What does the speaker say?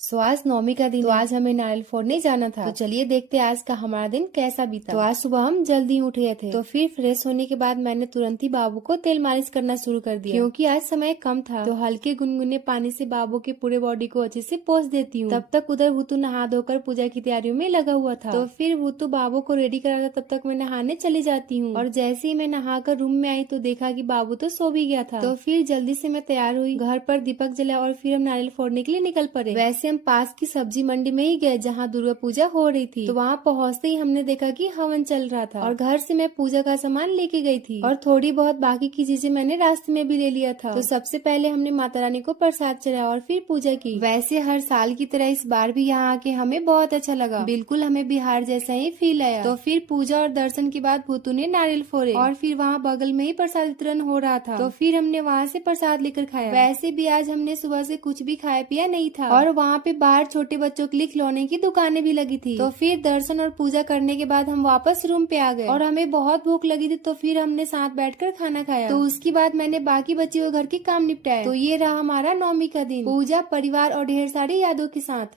आज नौमी का दिन, तो आज हमें नारियल फोड़ने जाना था। तो चलिए देखते हैं आज का हमारा दिन कैसा बीता। तो आज सुबह हम जल्दी उठ गए थे। तो फिर फ्रेश होने के बाद मैंने तुरंत ही बाबू को तेल मालिश करना शुरू कर दिया, क्योंकि आज समय कम था। तो हल्के गुनगुने पानी से बाबू के पूरे बॉडी को अच्छे से पोंछ देती हूँ। तब तक उधर भूतू नहा धोकर पूजा की तैयारियों में लगा हुआ था। तो फिर भूतू बाबू को रेडी करा था, तब तक मैं नहाने चली जाती हूँ। और जैसे ही मैं नहाकर रूम में आई तो देखा कि बाबू तो सो भी गया था। तो फिर जल्दी से मैं तैयार हुई, घर पर दीपक जलाया और फिर हम नारियल फोड़ने के लिए निकल पड़े। वैसे हम पास की सब्जी मंडी में ही गए जहाँ दुर्गा पूजा हो रही थी। तो वहाँ पहुँचते ही हमने देखा कि हवन चल रहा था और घर से मैं पूजा का सामान लेके गई थी और थोड़ी बहुत बाकी की चीजें मैंने रास्ते में भी ले लिया था। तो सबसे पहले हमने माता रानी को प्रसाद चढ़ाया और फिर पूजा की। वैसे हर साल की तरह इस बार भी यहाँ आके हमें बहुत अच्छा लगा, बिल्कुल हमें बिहार जैसा ही फील आया। तो फिर पूजा और दर्शन के बाद भूतू ने नारियल फोड़े और फिर वहाँ बगल में ही प्रसाद वितरण हो रहा था। तो फिर हमने वहाँ से प्रसाद लेकर खाया। वैसे भी आज हमने सुबह से कुछ भी खाया पिया नहीं था और वहाँ पे बाहर छोटे बच्चों के लिए खिलौने की दुकानें भी लगी थी। तो फिर दर्शन और पूजा करने के बाद हम वापस रूम पे आ गए और हमें बहुत भूख लगी थी। तो फिर हमने साथ बैठकर खाना खाया। तो उसके बाद मैंने बाकी बचे हुए घर के काम निपटाए। तो ये रहा हमारा नौमी का दिन, पूजा, परिवार और ढेर सारी यादों के साथ।